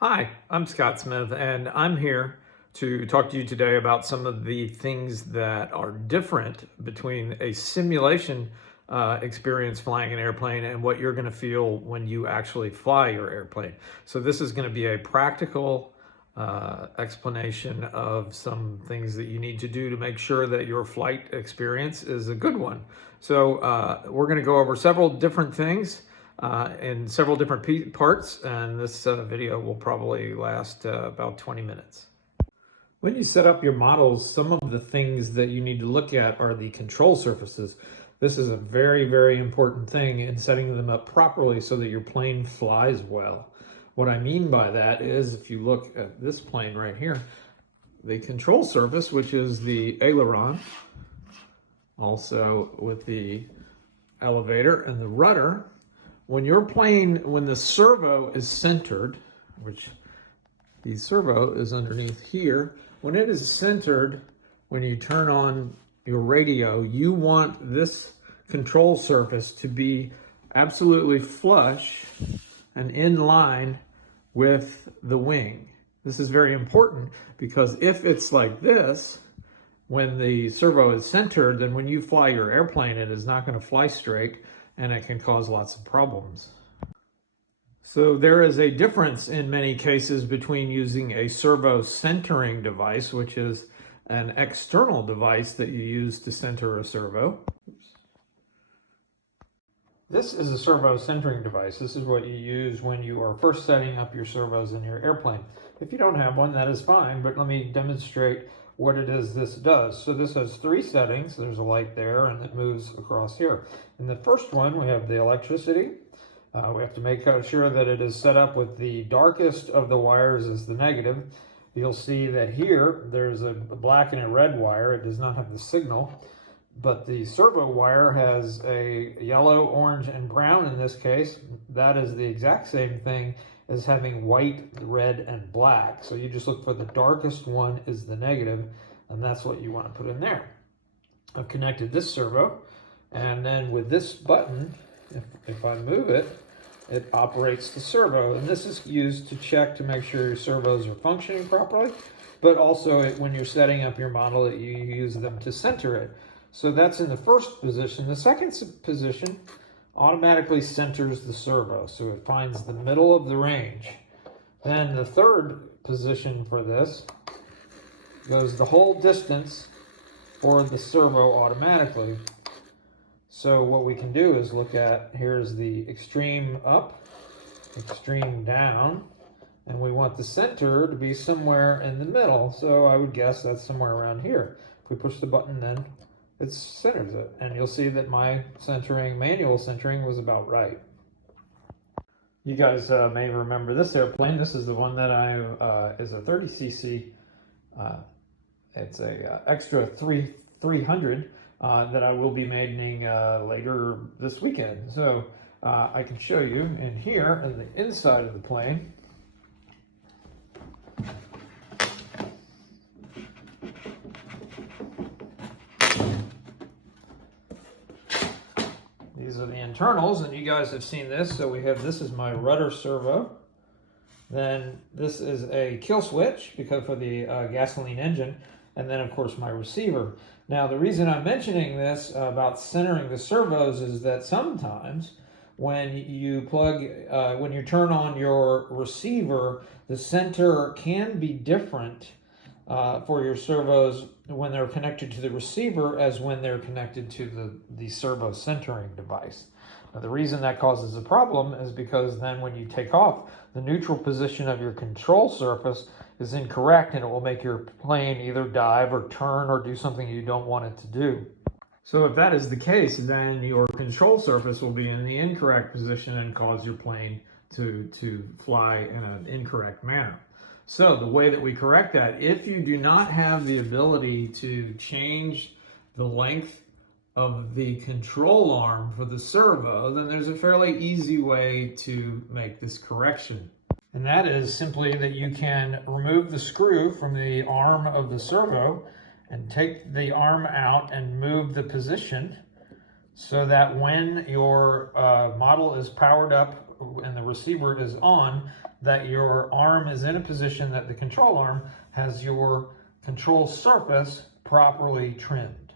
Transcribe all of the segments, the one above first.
Hi, I'm Scott Smith, and I'm here to talk to you today about some of the things that are different between a simulation experience flying an airplane and what you're going to feel when you actually fly your airplane. So this is going to be a practical explanation of some things that you need to do to make sure that your flight experience is a good one. So we're going to go over several different things in several different parts, and this video will probably last about 20 minutes. When you set up your models, some of the things that you need to look at are the control surfaces. This is a very, very important thing in setting them up properly so that your plane flies well. What I mean by that is, if you look at this plane right here, the control surface, which is the aileron, also with the elevator and the rudder, when the servo is centered, which the servo is underneath here, when it is centered, when you turn on your radio, you want this control surface to be absolutely flush and in line with the wing. This is very important because if it's like this, when the servo is centered, then when you fly your airplane, it is not going to fly straight, and it can cause lots of problems. So there is a difference in many cases between using a servo centering device, which is an external device that you use to center a servo. This is a servo centering device. This is what you use when you are first setting up your servos in your airplane. If you don't have one, that is fine, but let me demonstrate what it is this does. So this has three settings. There's a light there, and it moves across here. In the first one, we have the electricity. We have to make sure that it is set up with the darkest of the wires as the negative. You'll see that here, there's a black and a red wire. It does not have the signal, but the servo wire has a yellow, orange, and brown in this case. That is the exact same thing as having white, red, and black. So you just look for the darkest one is the negative, and that's what you want to put in there. I've connected this servo, and then with this button, if I move it, it operates the servo. And this is used to check to make sure your servos are functioning properly, but also when you're setting up your model, you use them to center it. So that's in the first position. The second position automatically centers the servo, so it finds the middle of the range. Then the third position for this goes the whole distance for the servo automatically. So what we can do is look at, here's the extreme up, extreme down, and we want the center to be somewhere in the middle. So I would guess that's somewhere around here. If we push the button, then it centers it, and you'll see that my manual centering was about right. You guys may remember this airplane. This is the one that is a 30cc. It's a extra 300 that I will be maintaining later this weekend. So I can show you in here in the inside of the plane. These are the internals, and you guys have seen this. So this is my rudder servo. Then this is a kill switch for the gasoline engine. And then, of course, my receiver. Now, the reason I'm mentioning this about centering the servos is that sometimes when you turn on your receiver, the center can be different for your servos when they're connected to the receiver as when they're connected to the servo centering device. Now, the reason that causes a problem is because then when you take off, the neutral position of your control surface is incorrect, and it will make your plane either dive or turn or do something you don't want it to do. So if that is the case, then your control surface will be in the incorrect position and cause your plane to fly in an incorrect manner. So the way that we correct that, if you do not have the ability to change the length of the control arm for the servo, then there's a fairly easy way to make this correction. And that is simply that you can remove the screw from the arm of the servo and take the arm out and move the position so that when your model is powered up and the receiver is on, that your arm is in a position that the control arm has your control surface properly trimmed.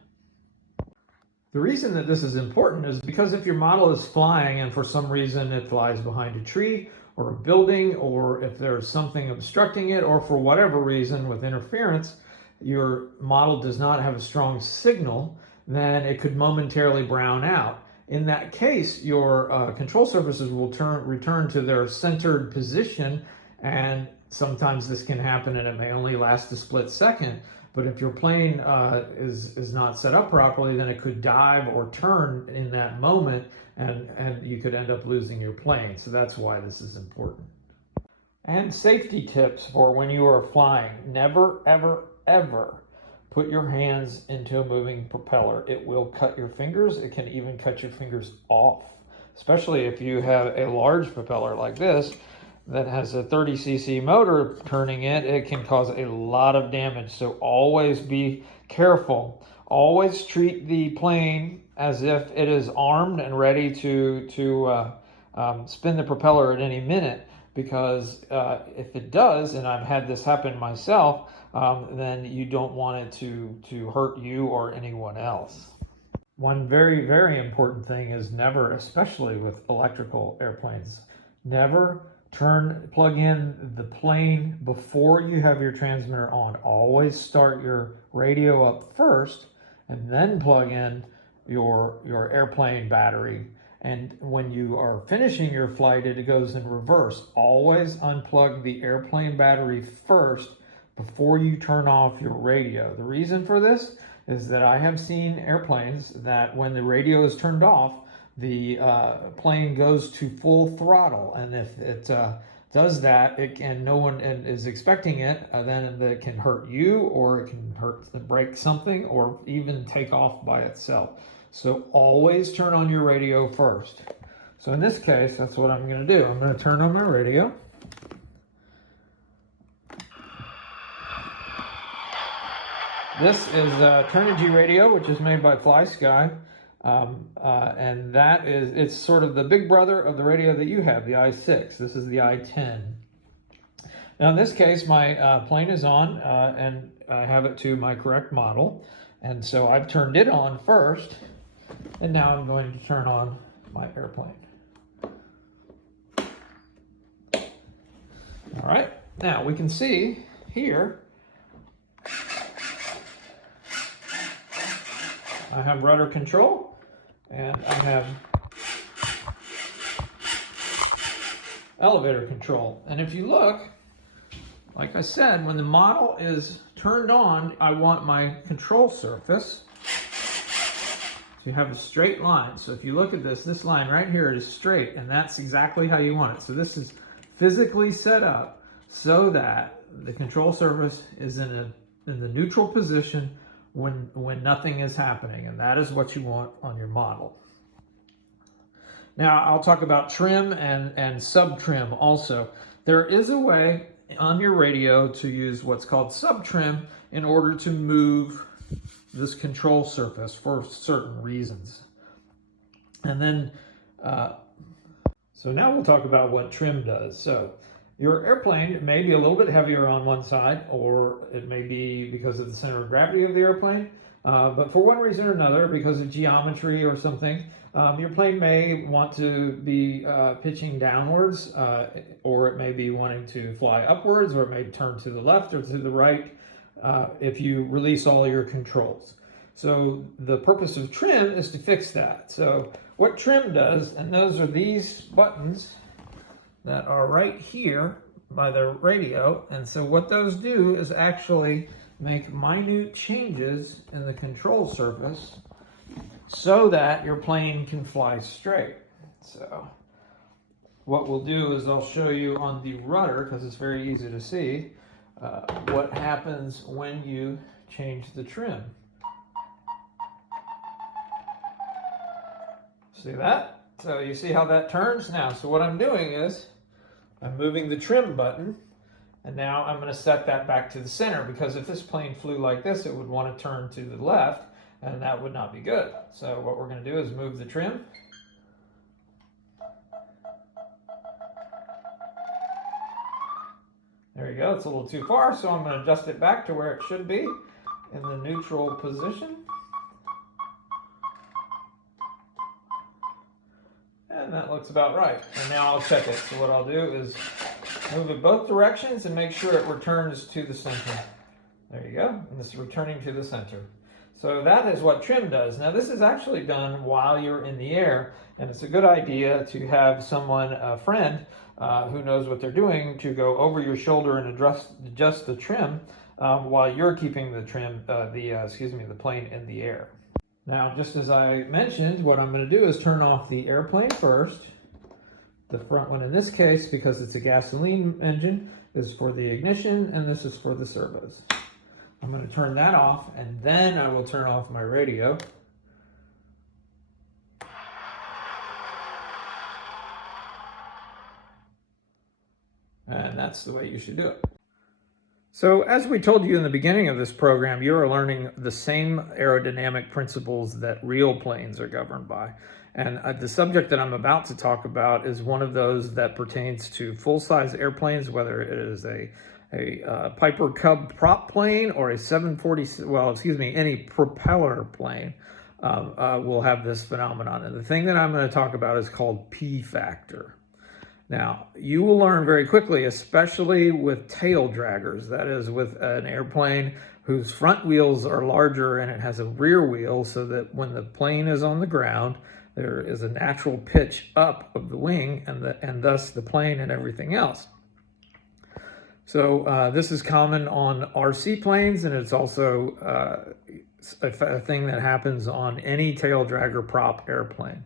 The reason that this is important is because if your model is flying and for some reason it flies behind a tree or a building, or if there's something obstructing it, or for whatever reason with interference, your model does not have a strong signal, then it could momentarily brown out. In that case, your control surfaces will return to their centered position, and sometimes this can happen and it may only last a split second. But if your plane is not set up properly, then it could dive or turn in that moment, and you could end up losing your plane. So that's why this is important. And safety tips for when you are flying. Never, ever, ever put your hands into a moving propeller. It will cut your fingers. It can even cut your fingers off, especially if you have a large propeller like this that has a 30cc motor turning it. It can cause a lot of damage. So always be careful. Always treat the plane as if it is armed and ready to spin the propeller at any minute, because if it does, and I've had this happen myself, then you don't want it to hurt you or anyone else. One very, very important thing is never, especially with electrical airplanes, never plug in the plane before you have your transmitter on. Always start your radio up first and then plug in your airplane battery. And when you are finishing your flight, it goes in reverse. Always unplug the airplane battery first before you turn off your radio. The reason for this is that I have seen airplanes that when the radio is turned off, the plane goes to full throttle, and if it does that, and no one is expecting it, then it can hurt you, or it can break something, or even take off by itself. So always turn on your radio first. So in this case, that's what I'm going to do. I'm going to turn on my radio. This is Turnigy radio, which is made by FlySky. And it's sort of the big brother of the radio that you have, the i6. This is the i10. Now in this case, my plane is on, and I have it to my correct model. And so I've turned it on first, and now I'm going to turn on my airplane. All right, now we can see here, I have rudder control, and I have elevator control. And if you look, like I said, when the model is turned on, I want my control surface to have a straight line. So if you look at this line right here is straight, and that's exactly how you want it. So this is physically set up so that the control surface is in the neutral position when nothing is happening, and that is what you want on your model. Now I'll talk about trim and sub-trim also. There is a way on your radio to use what's called sub-trim in order to move this control surface for certain reasons. And then, so now we'll talk about what trim does. So your airplane may be a little bit heavier on one side, or it may be because of the center of gravity of the airplane. But for one reason or another, because of geometry or something, your plane may want to be pitching downwards, or it may be wanting to fly upwards, or it may turn to the left or to the right if you release all your controls. So the purpose of trim is to fix that. So what trim does, and those are these buttons that are right here by the radio, and so what those do is actually make minute changes in the control surface so that your plane can fly straight. So what we'll do is I'll show you on the rudder, because it's very easy to see, what happens when you change the trim. See that? So you see how that turns now. So what I'm doing is I'm moving the trim button, and now I'm going to set that back to the center, because if this plane flew like this, it would want to turn to the left, and that would not be good. So what we're going to do is move the trim. There you go, it's a little too far, so I'm going to adjust it back to where it should be in the neutral position. And that looks about right. And now I'll check it. So what I'll do is move it both directions and make sure it returns to the center. There you go. And this is returning to the center. So that is what trim does. Now this is actually done while you're in the air, and it's a good idea to have someone, a friend, who knows what they're doing, to go over your shoulder and adjust the trim while you're keeping the the plane in the air. Now, just as I mentioned, what I'm going to do is turn off the airplane first. The front one in this case, because it's a gasoline engine, is for the ignition, and this is for the servos. I'm going to turn that off, and then I will turn off my radio. And that's the way you should do it. So as we told you in the beginning of this program, you are learning the same aerodynamic principles that real planes are governed by. And the subject that I'm about to talk about is one of those that pertains to full-size airplanes, whether it is a Piper Cub prop plane or a 740, any propeller plane will have this phenomenon. And the thing that I'm going to talk about is called P factor. Now, you will learn very quickly, especially with tail draggers, that is with an airplane whose front wheels are larger and it has a rear wheel, so that when the plane is on the ground, there is a natural pitch up of the wing and thus the plane and everything else. So this is common on RC planes, and it's also a thing that happens on any tail dragger prop airplane.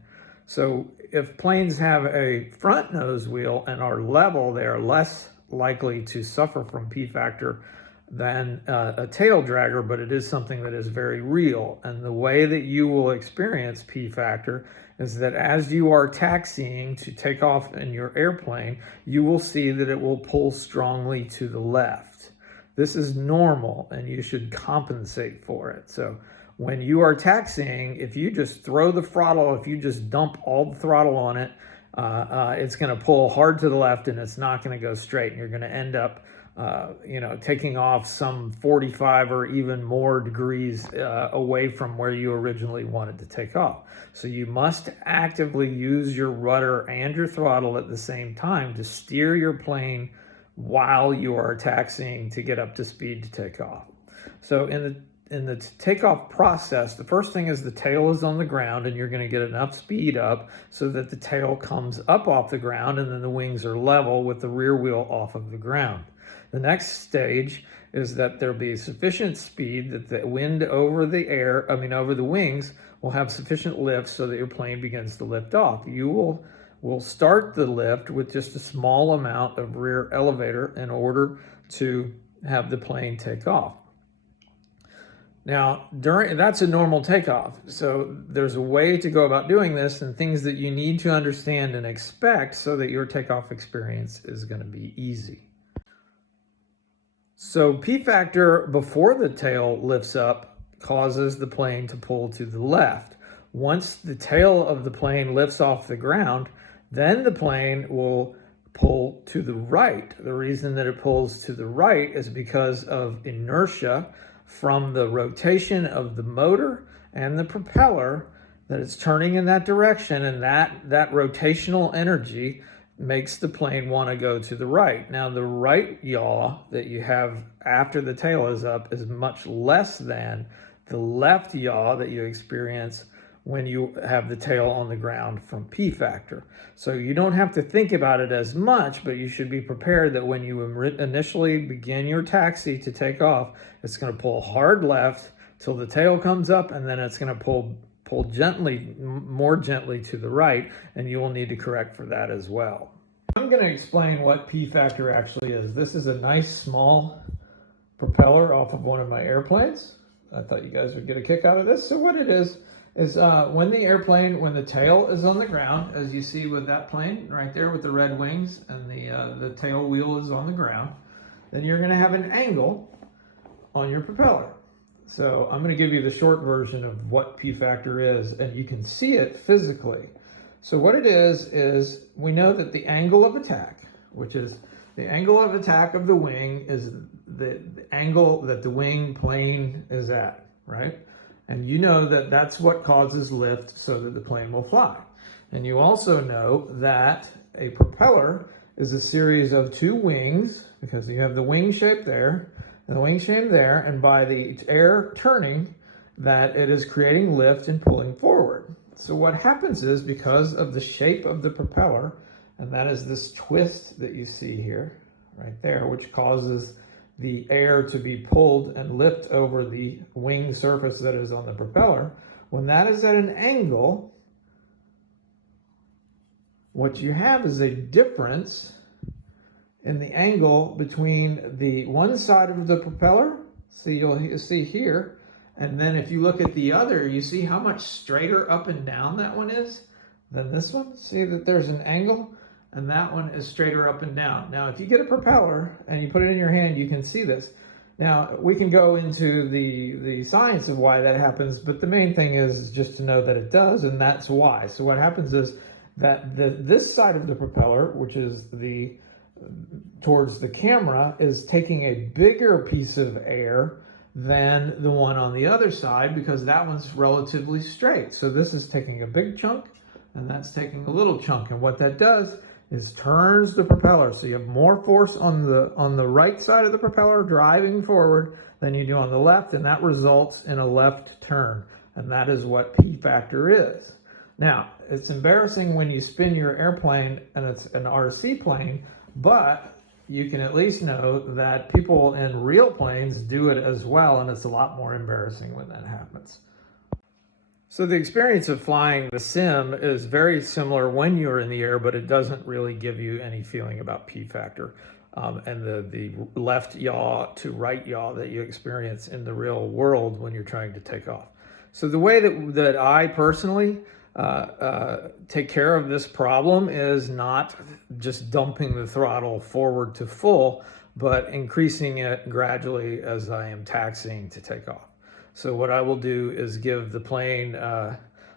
So if planes have a front nose wheel and are level, they are less likely to suffer from P factor than a tail dragger, but it is something that is very real. And the way that you will experience P factor is that as you are taxiing to take off in your airplane, you will see that it will pull strongly to the left. This is normal, and you should compensate for it. So when you are taxiing, if you just throw the throttle, if you just dump all the throttle on it, it's going to pull hard to the left, and it's not going to go straight. And you're going to end up, taking off some 45 or even more degrees away from where you originally wanted to take off. So you must actively use your rudder and your throttle at the same time to steer your plane while you are taxiing to get up to speed to take off. So in the takeoff process, the first thing is the tail is on the ground, and you're going to get enough speed up so that the tail comes up off the ground, and then the wings are level with the rear wheel off of the ground. The next stage is that there'll be sufficient speed that the wind over the wings will have sufficient lift so that your plane begins to lift off. You will start the lift with just a small amount of rear elevator in order to have the plane take off. Now, that's a normal takeoff. So there's a way to go about doing this and things that you need to understand and expect so that your takeoff experience is going to be easy. So P factor before the tail lifts up causes the plane to pull to the left. Once the tail of the plane lifts off the ground, then the plane will pull to the right. The reason that it pulls to the right is because of inertia from the rotation of the motor and the propeller, that it's turning in that direction, and that rotational energy makes the plane want to go to the right. Now, the right yaw that you have after the tail is up is much less than the left yaw that you experience when you have the tail on the ground from P factor. So you don't have to think about it as much, but you should be prepared that when you initially begin your taxi to take off, it's going to pull hard left till the tail comes up, and then it's going to pull more gently to the right, and you will need to correct for that as well. I'm going to explain what P factor actually is. This is a nice small propeller off of one of my airplanes. I thought you guys would get a kick out of this. So what it is when the tail is on the ground, as you see with that plane right there with the red wings, and the tail wheel is on the ground, then you're going to have an angle on your propeller. So I'm going to give you the short version of what P factor is, and you can see it physically. So what it is we know that the angle of attack, which is The angle of attack of the wing is the angle that the wing plane is at, right? And you know that that's what causes lift so that the plane will fly. And you also know that a propeller is a series of two wings, because you have the wing shape there and the wing shape there, and by the air turning, that it is creating lift and pulling forward. So what happens is, because of the shape of the propeller, and that is this twist that you see here, right there, which causes the air to be pulled and lift over the wing surface that is on the propeller. When that is at an angle, what you have is a difference in the angle between the one side of the propeller, so you'll see here, and then if you look at the other, you see how much straighter up and down that one is than this one. See that there's an angle, and that one is straighter up and down. Now, if you get a propeller and you put it in your hand, you can see this. Now, we can go into the science of why that happens, but the main thing is just to know that it does, and that's why. So what happens is that this side of the propeller, which is towards the camera, is taking a bigger piece of air than the one on the other side, because that one's relatively straight. So this is taking a big chunk, and that's taking a little chunk. And what that does is turns the propeller. So you have more force on the right side of the propeller driving forward than you do on the left, and that results in a left turn. And that is what P factor is. Now, it's embarrassing when you spin your airplane and it's an RC plane, but you can at least know that people in real planes do it as well, and it's a lot more embarrassing when that happens. So the experience of flying the sim is very similar when you're in the air, but it doesn't really give you any feeling about P factor and the left yaw to right yaw that you experience in the real world when you're trying to take off. So the way that I personally take care of this problem is not just dumping the throttle forward to full, but increasing it gradually as I am taxiing to take off. So what I will do is give the plane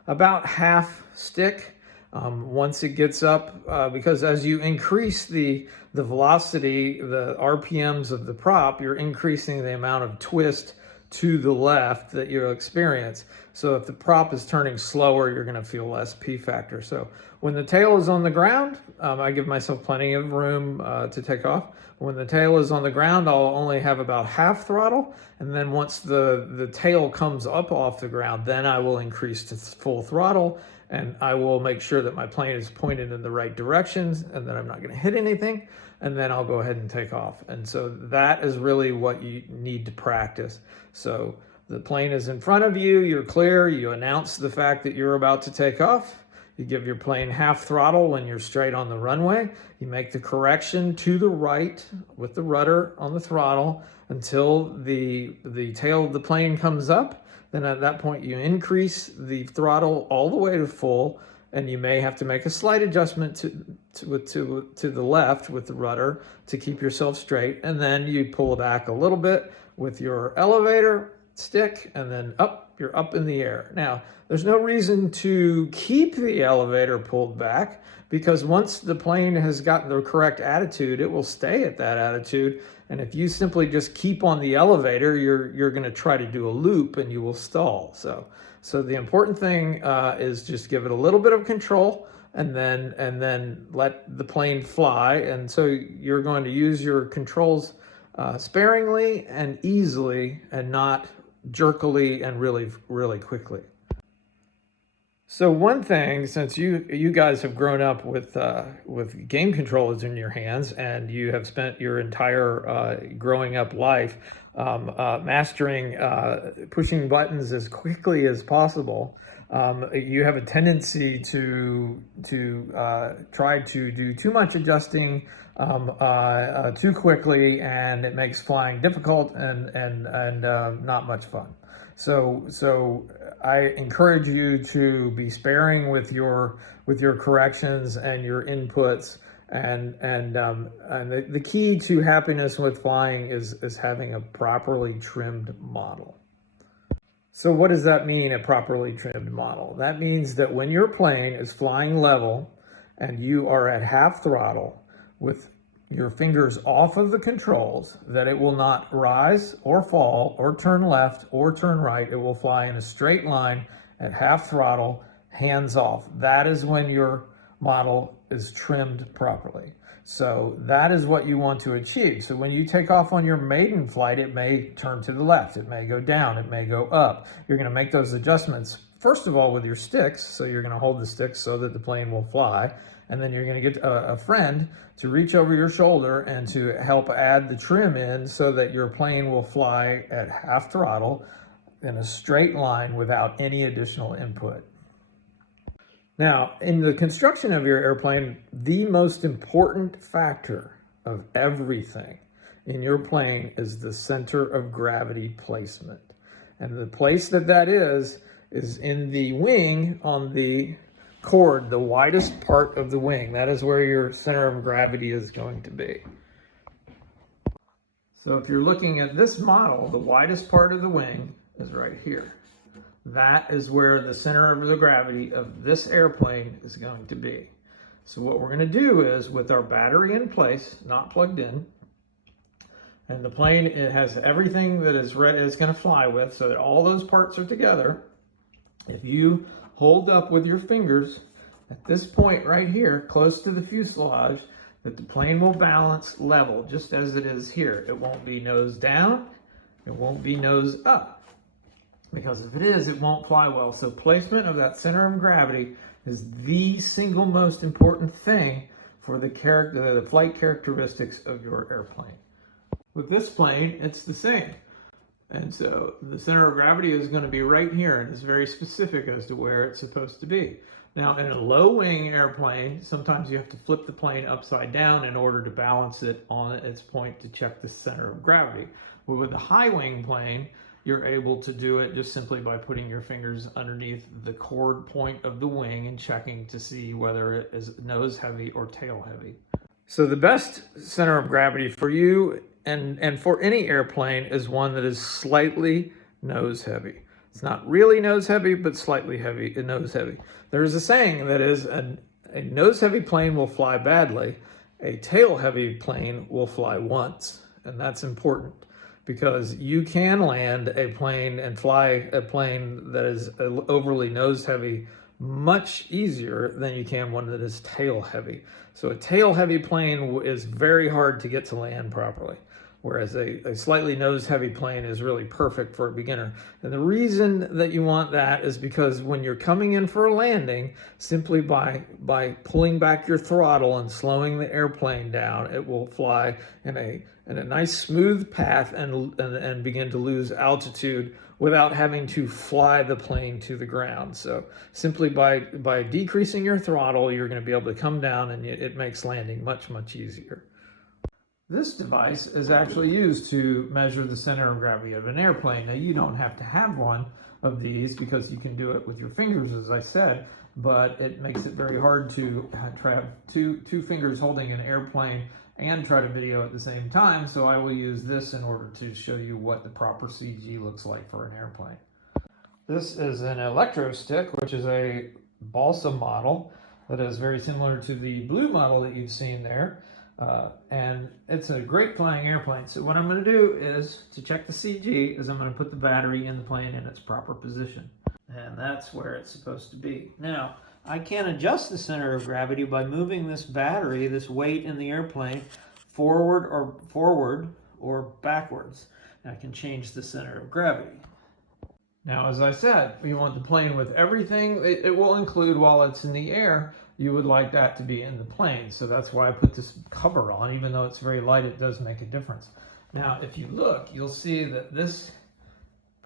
about half stick once it gets up, because as you increase the velocity, the RPMs of the prop, you're increasing the amount of twist to the left that you'll experience. So if the prop is turning slower, you're going to feel less P factor. So when the tail is on the ground, I give myself plenty of room to take off. When the tail is on the ground, I'll only have about half throttle. And then once the tail comes up off the ground, then I will increase to full throttle, and I will make sure that my plane is pointed in the right directions and that I'm not going to hit anything. And then I'll go ahead and take off. And so that is really what you need to practice. So the plane is in front of you, you're clear, you announce the fact that you're about to take off. You give your plane half throttle when you're straight on the runway. You make the correction to the right with the rudder on the throttle until the tail of the plane comes up. Then at that point you increase the throttle all the way to full, and you may have to make a slight adjustment to the left with the rudder to keep yourself straight, and then you pull back a little bit with your elevator stick, and then you're up in the air. Now, there's no reason to keep the elevator pulled back, because once the plane has gotten the correct attitude, it will stay at that attitude. And if you simply just keep on the elevator, you're going to try to do a loop and you will stall. So the important thing is just give it a little bit of control, and then let the plane fly. And so you're going to use your controls sparingly and easily, and not jerkily and really, really quickly. So one thing, since you guys have grown up with game controllers in your hands, and you have spent your entire growing up life mastering pushing buttons as quickly as possible, you have a tendency to try to do too much adjusting too quickly, and it makes flying difficult and not much fun. So I encourage you to be sparing with your corrections and your inputs, and the key to happiness with flying is having a properly trimmed model. So what does that mean, a properly trimmed model? That means that when your plane is flying level and you are at half throttle with your fingers off of the controls, that it will not rise or fall or turn left or turn right. It will fly in a straight line at half throttle, hands off. That is when your model is trimmed properly. So that is what you want to achieve. So when you take off on your maiden flight, it may turn to the left, it may go down, it may go up. You're going to make those adjustments, first of all, with your sticks. So you're going to hold the sticks so that the plane will fly. And then you're going to get a friend to reach over your shoulder and to help add the trim in so that your plane will fly at half throttle in a straight line without any additional input. Now, in the construction of your airplane, the most important factor of everything in your plane is the center of gravity placement. And the place that is in the wing on the cord, the widest part of the wing. That is where your center of gravity is going to be. So if you're looking at this model, the widest part of the wing is right here. That is where the center of the gravity of this airplane is going to be. So what we're going to do is, with our battery in place, not plugged in, and the plane, it has everything that is going to fly with, so that all those parts are together. If you hold up with your fingers at this point right here, close to the fuselage, that the plane will balance level, just as it is here. It won't be nose down, it won't be nose up, because if it is, it won't fly well. So placement of that center of gravity is the single most important thing for the flight characteristics of your airplane. With this plane, it's the same. And so the center of gravity is going to be right here, and it's very specific as to where it's supposed to be. Now, in a low wing airplane, sometimes you have to flip the plane upside down in order to balance it on its point to check the center of gravity. But with a high wing plane, you're able to do it just simply by putting your fingers underneath the chord point of the wing and checking to see whether it is nose heavy or tail heavy. So the best center of gravity for you and for any airplane is one that is slightly nose heavy. It's not really nose heavy, but slightly nose heavy. There's a saying that is a nose heavy plane will fly badly, a tail heavy plane will fly once. And that's important, because you can land a plane and fly a plane that is overly nose heavy much easier than you can one that is tail heavy. So a tail heavy plane is very hard to get to land properly, whereas a slightly nose heavy plane is really perfect for a beginner. And the reason that you want that is because when you're coming in for a landing, simply by pulling back your throttle and slowing the airplane down, it will fly in a nice smooth path and begin to lose altitude without having to fly the plane to the ground. So simply by decreasing your throttle, you're going to be able to come down, and it makes landing much, much easier. This device is actually used to measure the center of gravity of an airplane. Now, you don't have to have one of these because you can do it with your fingers, as I said, but it makes it very hard to try to have two fingers holding an airplane and try to video at the same time. So I will use this in order to show you what the proper CG looks like for an airplane. This is an electro stick, which is a balsa model that is very similar to the blue model that you've seen there. And it's a great flying airplane. So what I'm going to do is, to check the CG, is I'm going to put the battery in the plane in its proper position. And that's where it's supposed to be. Now, I can adjust the center of gravity by moving this battery, this weight in the airplane, forward or backwards. And I can change the center of gravity. Now, as I said, we want the plane with everything it will include while it's in the air. You would like that to be in the plane. So that's why I put this cover on. Even though it's very light, it does make a difference. Now, if you look, you'll see that this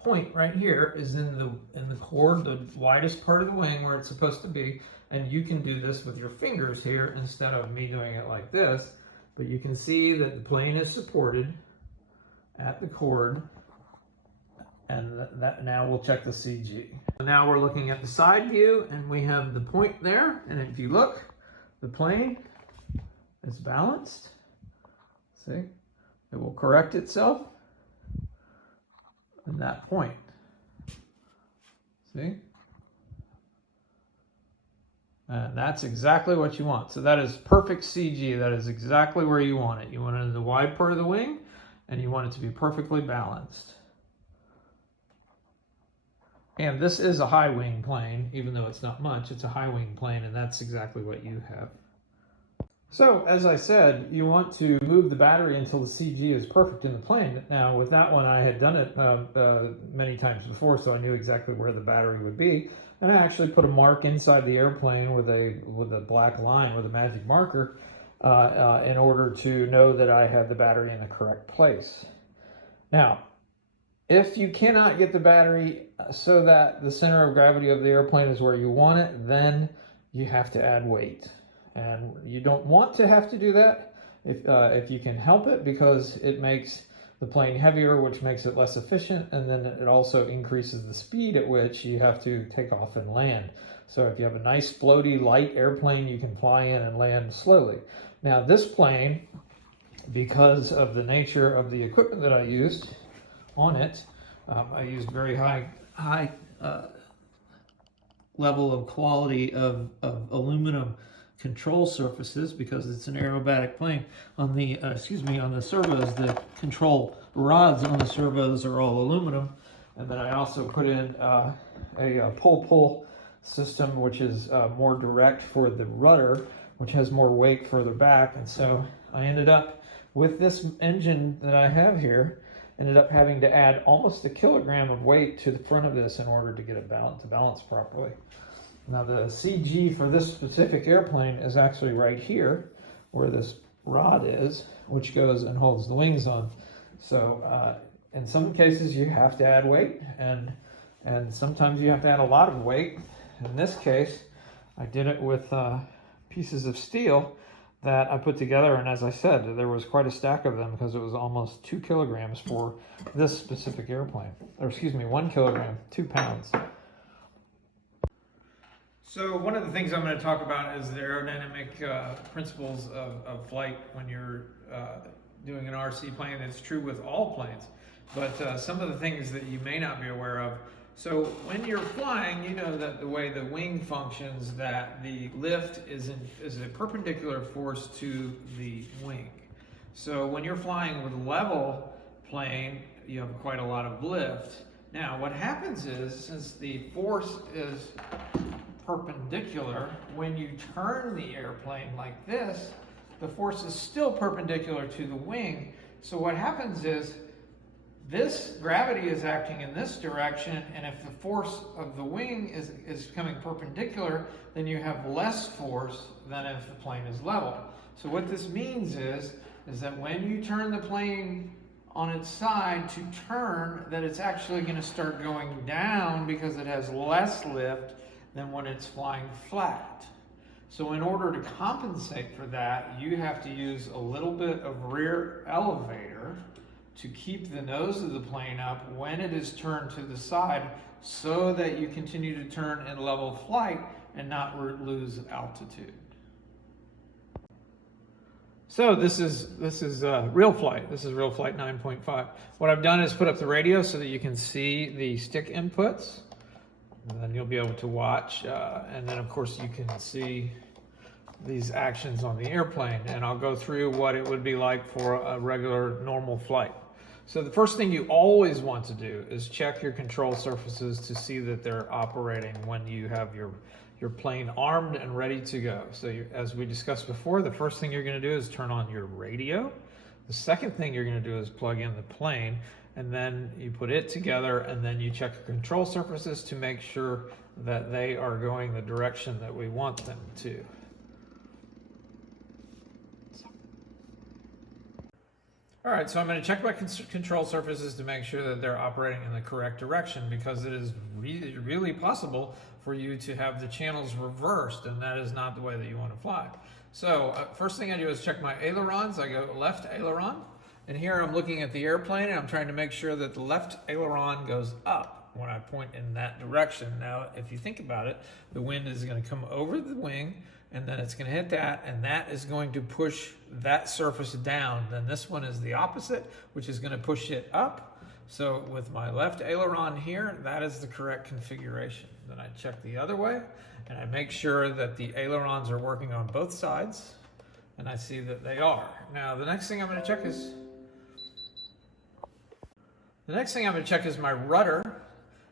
point right here is in the cord, the widest part of the wing where it's supposed to be. And you can do this with your fingers here instead of me doing it like this. But you can see that the plane is supported at the cord. And that now we'll check the CG. Now we're looking at the side view, and we have the point there. And if you look, the plane is balanced. See, it will correct itself in that point. See? And that's exactly what you want. So that is perfect CG. That is exactly where you want it. You want it in the wide part of the wing, and you want it to be perfectly balanced. And this is a high wing plane, even though it's not much. It's a high wing plane, and that's exactly what you have. So, as I said, you want to move the battery until the CG is perfect in the plane. Now, with that one, I had done it many times before, so I knew exactly where the battery would be. And I actually put a mark inside the airplane with a black line with a magic marker in order to know that I had the battery in the correct place. Now, if you cannot get the battery so that the center of gravity of the airplane is where you want it, then you have to add weight. And you don't want to have to do that if you can help it, because it makes the plane heavier, which makes it less efficient, and then it also increases the speed at which you have to take off and land. So if you have a nice floaty light airplane, you can fly in and land slowly. Now this plane, because of the nature of the equipment that I used on it, I used very high level of quality of aluminum control surfaces, because it's an aerobatic plane. On the on the servos, the control rods on the servos are all aluminum, and then I also put in a pull system, which is more direct for the rudder, which has more weight further back. And so I ended up with this engine that I have here, ended up having to add almost 1 kilogram of weight to the front of this in order to get it to balance properly. Now the CG for this specific airplane is actually right here, where this rod is, which goes and holds the wings on. So in some cases you have to add weight, and sometimes you have to add a lot of weight. In this case, I did it with pieces of steel that I put together, and as I said, there was quite a stack of them because it was almost 2 kilograms for this specific airplane. Or excuse me, 1 kilogram, 2 pounds. So one of the things I'm going to talk about is the aerodynamic principles of flight when you're doing an RC plane. It's true with all planes, but some of the things that you may not be aware of. So when you're flying, you know that the way the wing functions, that the lift is a perpendicular force to the wing. So when you're flying with a level plane, you have quite a lot of lift. Now what happens is, since the force is perpendicular, when you turn the airplane like this, the force is still perpendicular to the wing. So what happens is, this gravity is acting in this direction, and if the force of the wing is coming perpendicular, then you have less force than if the plane is level. So what this means is that when you turn the plane on its side to turn, that it's actually going to start going down because it has less lift than when it's flying flat. So in order to compensate for that, you have to use a little bit of rear elevator to keep the nose of the plane up when it is turned to the side, so that you continue to turn in level flight and not lose altitude. So this is real flight. This is real flight 9.5. What I've done is put up the radio so that you can see the stick inputs. And then you'll be able to watch, and then of course you can see these actions on the airplane, and I'll go through what it would be like for a regular normal flight. So the first thing you always want to do is check your control surfaces to see that they're operating when you have your plane armed and ready to go. So as we discussed before, the first thing you're going to do is turn on your radio. The second thing you're going to do is plug in the plane, and then you put it together, and then you check your control surfaces to make sure that they are going the direction that we want them to. All right, so I'm going to check my control surfaces to make sure that they're operating in the correct direction, because it is really possible for you to have the channels reversed, and that is not the way that you want to fly. So first thing I do is check my ailerons. I go left aileron. And here I'm looking at the airplane, and I'm trying to make sure that the left aileron goes up when I point in that direction. Now, if you think about it, the wind is going to come over the wing, and then it's going to hit that, and that is going to push that surface down. Then this one is the opposite, which is going to push it up. So with my left aileron here, that is the correct configuration. Then I check the other way, and I make sure that the ailerons are working on both sides, and I see that they are. Now, the next thing I'm going to check is my rudder.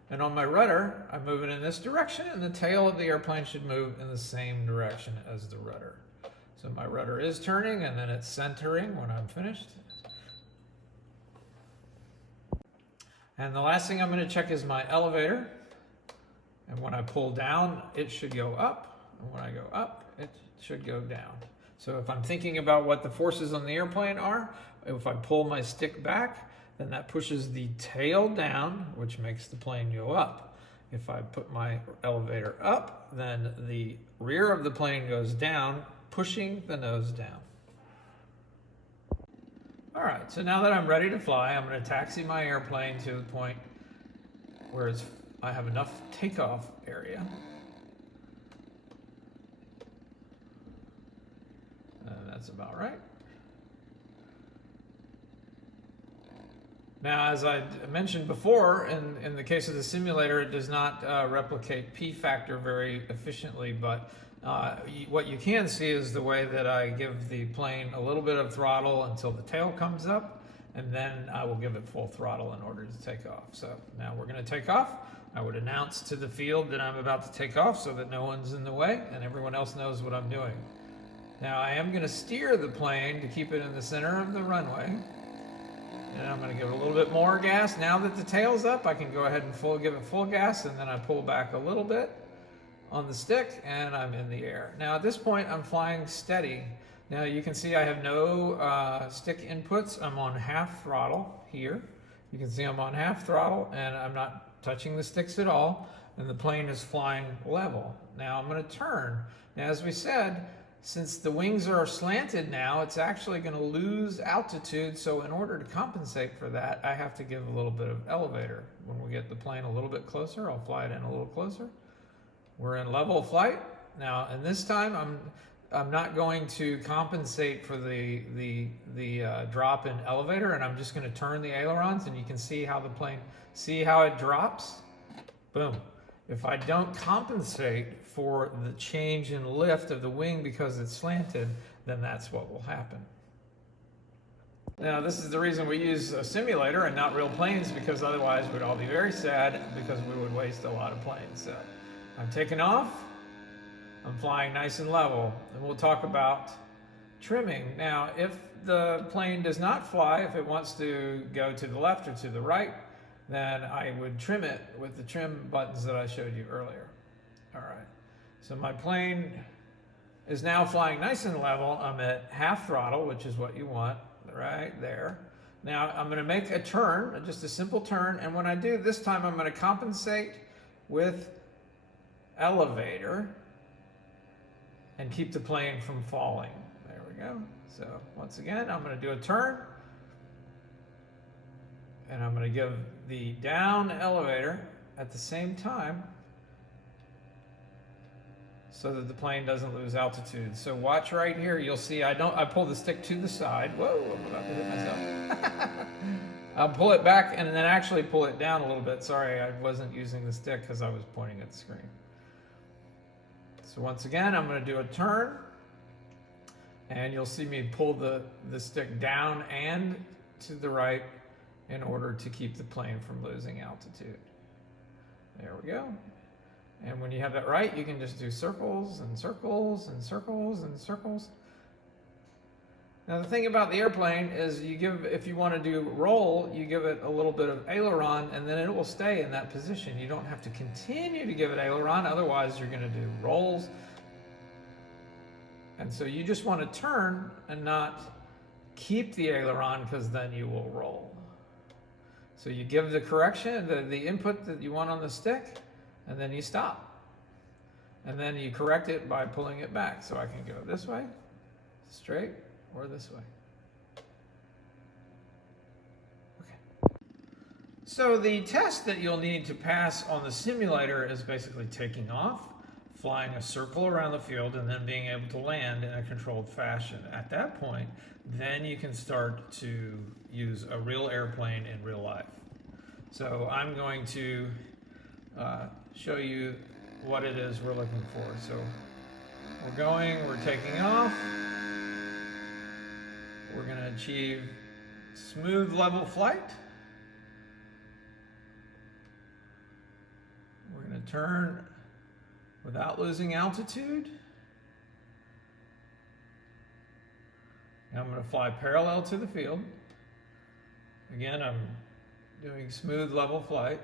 And on my rudder, I move it in this direction, and the tail of the airplane should move in the same direction as the rudder. So my rudder is turning, and then it's centering when I'm finished. And the last thing I'm going to check is my elevator. And when I pull down, it should go up. And when I go up, it should go down. So if I'm thinking about what the forces on the airplane are, if I pull my stick back, then that pushes the tail down, which makes the plane go up. If I put my elevator up, then the rear of the plane goes down, pushing the nose down. All right, so now that I'm ready to fly, I'm going to taxi my airplane to the point where I have enough takeoff area. And that's about right. Now, as I mentioned before, in the case of the simulator, it does not replicate P-factor very efficiently, but what you can see is the way that I give the plane a little bit of throttle until the tail comes up, and then I will give it full throttle in order to take off. So now we're going to take off. I would announce to the field that I'm about to take off so that no one's in the way and everyone else knows what I'm doing. Now, I am going to steer the plane to keep it in the center of the runway. And I'm going to give it a little bit more gas. Now that the tail's up, I can go ahead and give it full gas, and then I pull back a little bit on the stick, and I'm in the air. Now at this point, I'm flying steady. Now you can see I have no stick inputs. I'm on half throttle here. You can see I'm on half throttle, and I'm not touching the sticks at all, and the plane is flying level. Now I'm going to turn. Now, as we said, since the wings are slanted now, it's actually going to lose altitude, so in order to compensate for that, I have to give a little bit of elevator. When we get the plane a little bit closer, I'll fly it in a little closer. We're in level flight. Now, and this time, I'm not going to compensate for the drop in elevator, and I'm just going to turn the ailerons, and you can see how the plane, see how it drops? Boom. If I don't compensate for the change in lift of the wing because it's slanted, then that's what will happen. Now, this is the reason we use a simulator and not real planes, because otherwise we'd all be very sad because we would waste a lot of planes. So I'm taking off. I'm flying nice and level, and we'll talk about trimming. Now, if the plane does not fly, if it wants to go to the left or to the right, then I would trim it with the trim buttons that I showed you earlier. All right, so my plane is now flying nice and level. I'm at half throttle, which is what you want, right there. Now I'm gonna make a turn, just a simple turn, and when I do this time, I'm gonna compensate with elevator and keep the plane from falling. There we go. So once again, I'm gonna do a turn, and I'm going to give the down elevator at the same time so that the plane doesn't lose altitude. So watch right here. You'll see I pull the stick to the side. Whoa, I'm about to hit myself. I'll pull it back and then actually pull it down a little bit. Sorry, I wasn't using the stick because I was pointing at the screen. So once again, I'm going to do a turn, and you'll see me pull the stick down and to the right in order to keep the plane from losing altitude. There we go. And when you have that right, you can just do circles and circles and circles and circles. Now the thing about the airplane is if you want to do roll, you give it a little bit of aileron, and then it will stay in that position. You don't have to continue to give it aileron, otherwise you're going to do rolls. And so you just want to turn and not keep the aileron, because then you will roll. So you give the correction, the input that you want on the stick, and then you stop. And then you correct it by pulling it back. So I can go this way, straight, or this way. Okay. So the test that you'll need to pass on the simulator is basically taking off, flying a circle around the field, and then being able to land in a controlled fashion. At that point, then you can start to use a real airplane in real life. So I'm going to show you what it is we're looking for. So we're taking off. We're going to achieve smooth level flight. We're going to turn without losing altitude. Now I'm going to fly parallel to the field. Again, I'm doing smooth level flight.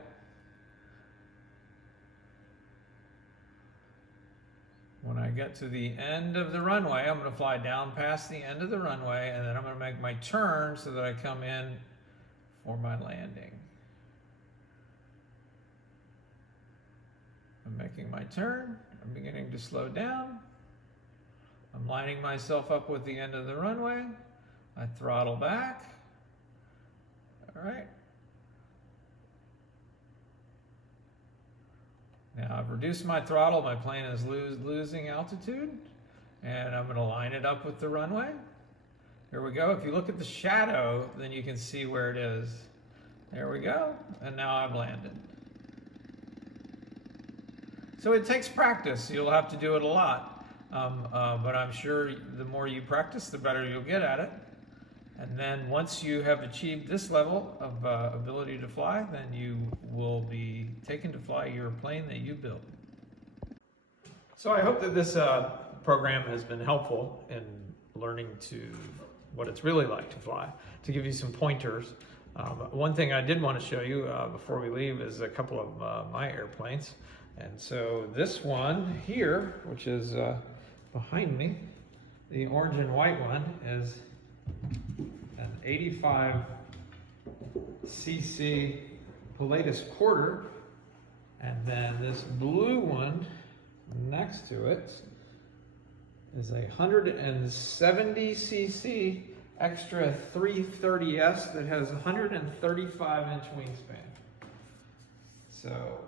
When I get to the end of the runway, I'm going to fly down past the end of the runway, and then I'm going to make my turn so that I come in for my landing. I'm making my turn. I'm beginning to slow down. I'm lining myself up with the end of the runway. I throttle back. All right. Now I've reduced my throttle. My plane is losing altitude, and I'm going to line it up with the runway. Here we go. If you look at the shadow, then you can see where it is. There we go. And now I've landed. So it takes practice. You'll have to do it a lot. But I'm sure the more you practice, the better you'll get at it. And then once you have achieved this level of ability to fly, then you will be taken to fly your plane that you built. So I hope that this program has been helpful in learning what it's really like to fly, to give you some pointers. One thing I did want to show you before we leave is a couple of my airplanes. And so this one here, which is behind me, the orange and white one, is an 85 cc Pilatus quarter, and then this blue one next to it is a 170 cc extra 330S that has 135-inch wingspan. So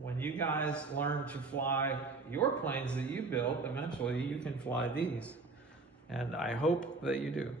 when you guys learn to fly your planes that you built, eventually you can fly these. And I hope that you do.